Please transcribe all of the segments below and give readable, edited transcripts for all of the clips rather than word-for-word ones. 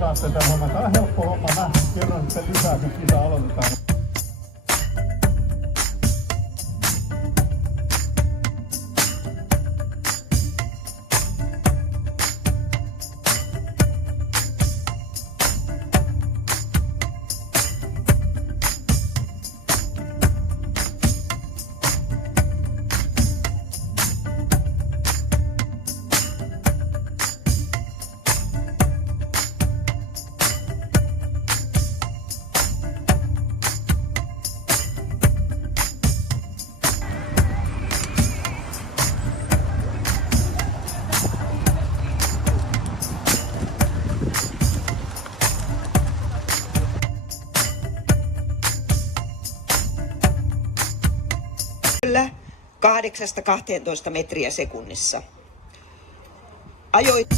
saatte tämän homman. Tämä on helppo homma. Mä kerron sitten lisää, kun siitä aloitetaan. Kyllä 8-12 metriä sekunnissa. Ajoit.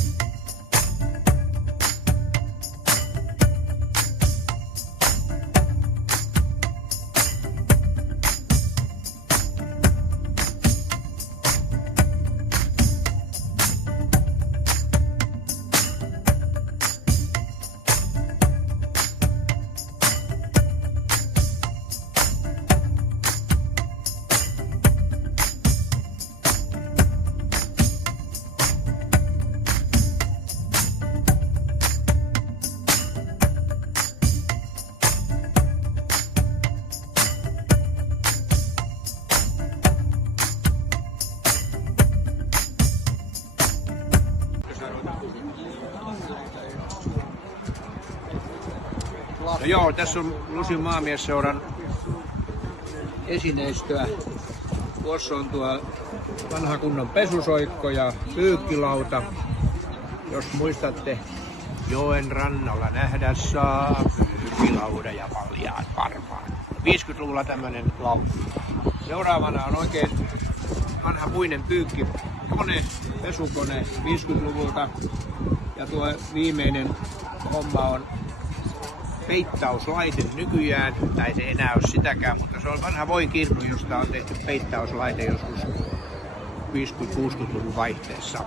No joo, tässä on Lusin maamiesseuran esineistöä. Tuossa on tuo vanha kunnon pesusoikko ja pyykkilauta. Jos muistatte, joen rannalla nähdä saa pyykkilaudan ja paljaan varmaan. 50-luvulla tämmönen lauta. Seuraavana on oikein vanha puinen pyykkikone, pesukone 50-luvulta. Ja tuo viimeinen homma on peittauslaite nykyään, tai se ei enää ole sitäkään, mutta se on vanha voikirnu, josta on tehty peittauslaite joskus 50-60-luvun vaihteessa.